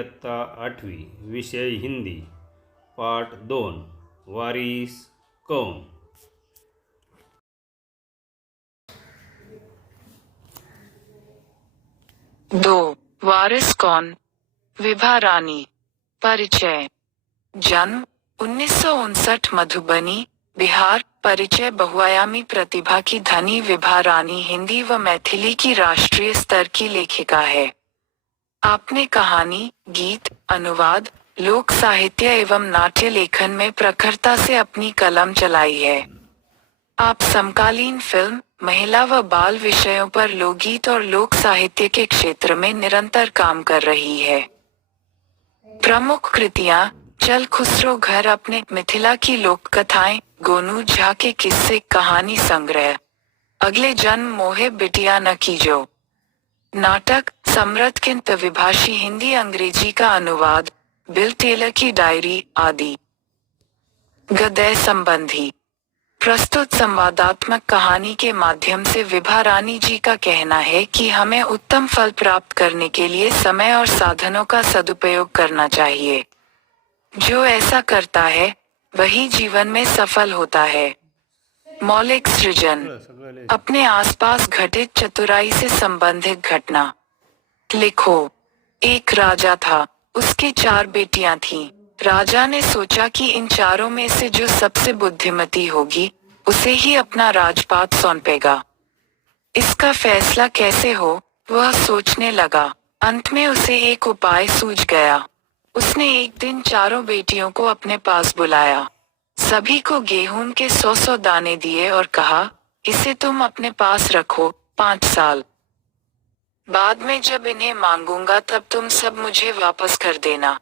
इयत्ता 8वी, विषय हिंदी, पाठ 2, वारिस कौन. दो वारिस कौन. विभा रानी. परिचय. जन्म 1959 मधुबनी, बिहार. परिचय. बहुआयामी प्रतिभा की धनी विभा रानी हिंदी व मैथिली की राष्ट्रीय स्तर की लेखिका है. आपने कहानी, गीत, अनुवाद, लोक साहित्य एवं नाट्य लेखन में प्रखरता से अपनी कलम चलाई है. आप समकालीन फिल्म, महिला व बाल विषयों पर लोकगीत और लोक साहित्य के क्षेत्र में निरंतर काम कर रही है. प्रमुख कृतियां: चल खुसरो घर अपने, मिथिला की लोक कथाएं, गोनू झा के किस्से, कहानी संग्रह, अगले जन्म मोहे बिटिया न कीजो. नाटक, समृद्धकिन द्विभाषी हिंदी अंग्रेजी का अनुवाद, बिल टेलर की डायरी, आदि. गद्य संबंधी. प्रस्तुत संवादात्मक कहानी के माध्यम से विभा रानी जी का कहना है कि हमें उत्तम फल प्राप्त करने के लिए समय और साधनों का सदुपयोग करना चाहिए. जो ऐसा करता है, वही जीवन में सफल होता है. मौलिक सृजन. अपने आसपास घटित चतुराई से संबंधित घटना लिखो. एक राजा था. उसके 4 बेटियां थीं. राजा ने सोचा कि इन चारों में से जो सबसे बुद्धिमती होगी, उसे ही अपना राजपाट सौंपेगा. इसका फैसला कैसे हो, वह सोचने लगा. अंत में उसे एक उपाय सूझ गया. उसने एक दिन चारों बेटियों को अपने पास बुलाया. सभी को गेहूं के 100-100 दाने दिए और कहा, इसे तुम अपने पास रखो, 5 साल बाद में जब इन्हें मांगूंगा तब तुम सब मुझे वापस कर देना.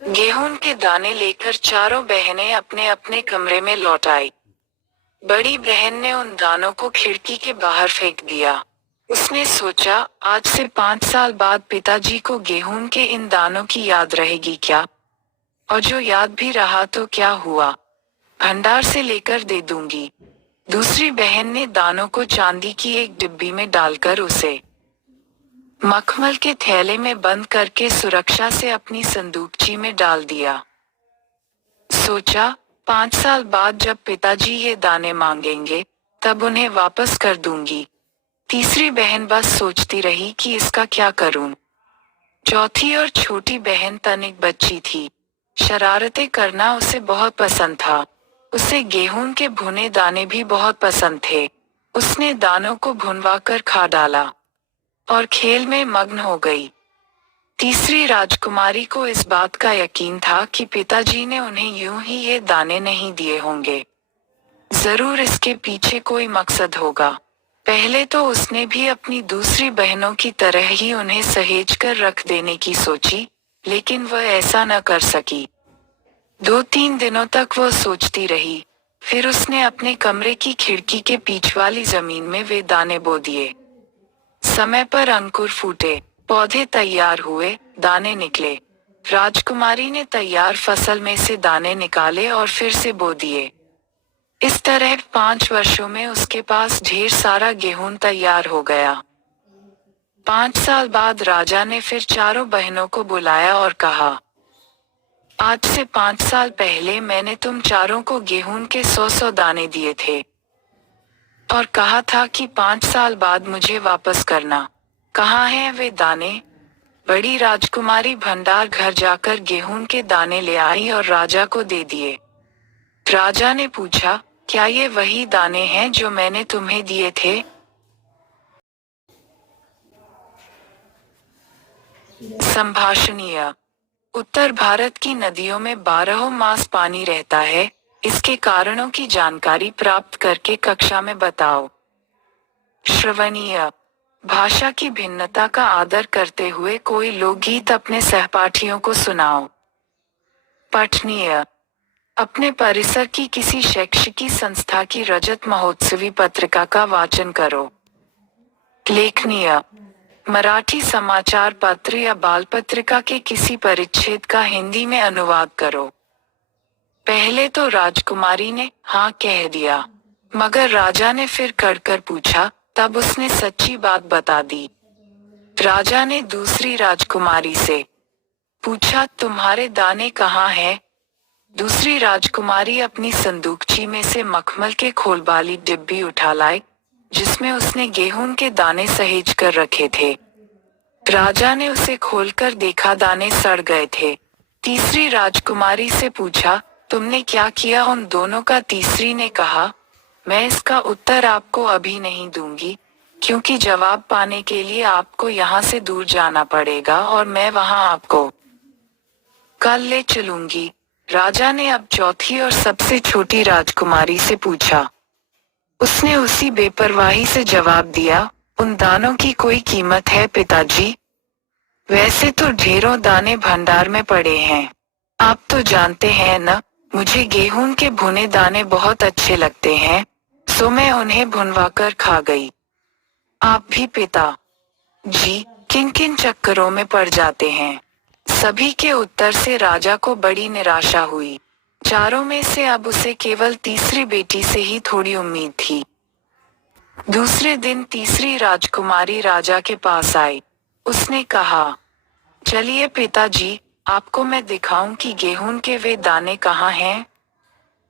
गेहूं के दाने लेकर चारों बहनें अपने अपने कमरे में लौट आई. बड़ी बहन ने उन दानों को खिड़की के बाहर फेंक दिया. उसने सोचा, आज से 5 साल बाद पिताजी को गेहूं के इन दानों की याद रहेगी क्या? और जो याद भी रहा तो क्या हुआ, भंडार से लेकर दे दूंगी. दूसरी बहन ने दानों को चांदी की एक डिब्बी में डालकर उसे मखमल के थैले में बंद करके सुरक्षा से अपनी संदूकची में डाल दिया. सोचा, 5 साल बाद जब पिताजी ये दाने मांगेंगे, तब उन्हें वापस कर दूंगी. तीसरी बहन बस सोचती रही कि इसका क्या करूं. चौथी और छोटी बहन तनिक बच्ची थी. शरारतें करना उसे बहुत पसंद था. उसे गेहूं के भुने दाने भी बहुत पसंद थे. उसने दानों को भुनवाकर खा डाला और खेल में मग्न हो गई. तीसरी राजकुमारी को इस बात का यकीन था कि पिताजी ने उन्हें यूं ही ये दाने नहीं दिए होंगे. जरूर इसके पीछे कोई मकसद होगा. पहले तो उसने भी अपनी दूसरी बहनों की तरह ही उन्हें सहेजकर रख देने की सोची, लेकिन वह ऐसा न कर सकी. 2-3 दिनों तक वह सोचती रही. फिर उसने अपने कमरे की खिड़की के पीछ वाली जमीन में वे दाने बो दिए. समय पर अंकुर फूटे, पौधे तैयार हुए, दाने निकले. राजकुमारी ने तैयार फसल में से दाने निकाले और फिर से बो दिए. इस तरह 5 वर्षों में उसके पास ढेर सारा गेहूं तैयार हो गया. 5 साल बाद राजा ने फिर चारों बहनों को बुलाया और कहा, आज से 5 साल पहले मैंने तुम चारों को गेहूं के 100-100 दाने दिए थे और कहा था कि 5 साल बाद मुझे वापस करना. कहाँ हैं वे दाने? बड़ी राजकुमारी भंडार घर जाकर गेहूं के दाने ले आई और राजा को दे दिए. राजा ने पूछा, क्या ये वही दाने हैं जो मैंने तुम्हें दिए थे? संभाषणीय. उत्तर भारत की नदियों में 12 मास पानी रहता है. इसके कारणों की जानकारी प्राप्त करके कक्षा में बताओ. श्रवणीय. भाषा की भिन्नता का आदर करते हुए कोई लोकगीत अपने सहपाठियों को सुनाओ. पठनीय. अपने परिसर की किसी शैक्षिकी संस्था की रजत महोत्सवी पत्रिका का वाचन करो. लेखनीय. मराठी समाचार पत्र या बाल पत्रिका के किसी परिच्छेद का हिंदी में अनुवाद करो. पहले तो राजकुमारी ने हाँ कह दिया, मगर राजा ने फिर कड़कर पूछा. तब उसने सच्ची बात बता दी. राजा ने दूसरी राजकुमारी से पूछा, तुम्हारे दाने कहाँ हैं? दूसरी राजकुमारी अपनी संदूकची में से मखमल के खोल वाली डिब्बी उठा लाई, जिसमें उसने गेहूं के दाने सहेज कर रखे थे। राजा ने उसे खोलकर देखा, दाने सड़ गए थे। तीसरी राजकुमारी से पूछा, तुमने क्या किया उन दोनों का? तीसरी ने कहा, मैं इसका उत्तर आपको अभी नहीं दूंगी, क्योंकि जवाब पाने के लिए आपको यहाँ से दूर जाना पड़ेगा और मैं वहाँ आपको कल ले चलूंगी। राजा ने अब चौथी और सबसे छोटी राजकुमारी से पूछा। उसने उसी बेपरवाही से जवाब दिया, उन दानों की कोई कीमत है पिताजी? वैसे तो ढेरों दाने भंडार में पड़े हैं। आप तो जानते हैं न, मुझे गेहूं के भुने दाने बहुत अच्छे लगते हैं, सो मैं उन्हें भुनवाकर खा गई। आप भी पिता जी किन किन चक्करों में पड़ जाते हैं? सभी के उत्तर से राजा को बड़ी निराशा हुई। चारों में से अब उसे केवल तीसरी बेटी से ही थोड़ी उम्मीद थी। दूसरे दिन तीसरी राजकुमारी राजा के पास आई। उसने कहा, चलिए पिताजी, आपको मैं दिखाऊं कि गेहूं के वे दाने कहाँ हैं।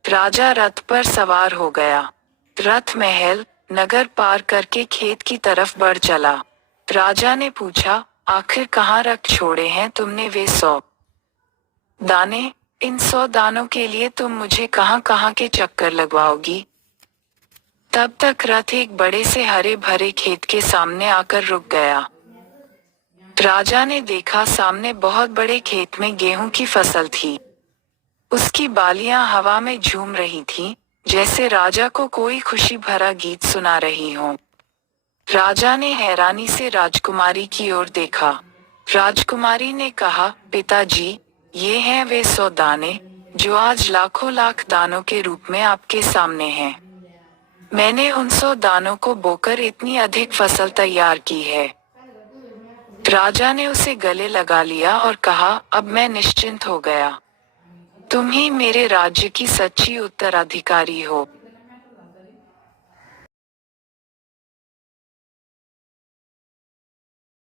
राजा रथ पर सवार हो गया। रथ महल नगर पार करके खेत की तरफ बढ़ चला। राजा ने पूछा, आखिर कहाँ रख छोड़े हैं तुमने वे 100 दाने? इन 100 दानों के लिए तुम मुझे कहाँ कहाँ के चक्कर लगवाओगी? तब तक रथ एक बड़े से हरे भरे खेत के सामने आकर रुक गया। राजा ने देखा, सामने बहुत बड़े खेत में गेहूं की फसल थी। उसकी बालियां हवा में झूम रही थीं, जैसे राजा को कोई खुशी भरा गीत सुना रही हो। राजा ने हैरानी से राजकुमारी की ओर देखा। राजकुमारी ने कहा, पिताजी, ये हैं वे 100 दाने, जो आज लाखों लाख दानों के रूप में आपके सामने हैं। मैंने उन 100 दानों को बोकर इतनी अधिक फसल तैयार की है। राजा ने उसे गले लगा लिया और कहा, अब मैं निश्चिंत हो गया। तुम ही मेरे राज्य की सच्ची उत्तराधिकारी हो।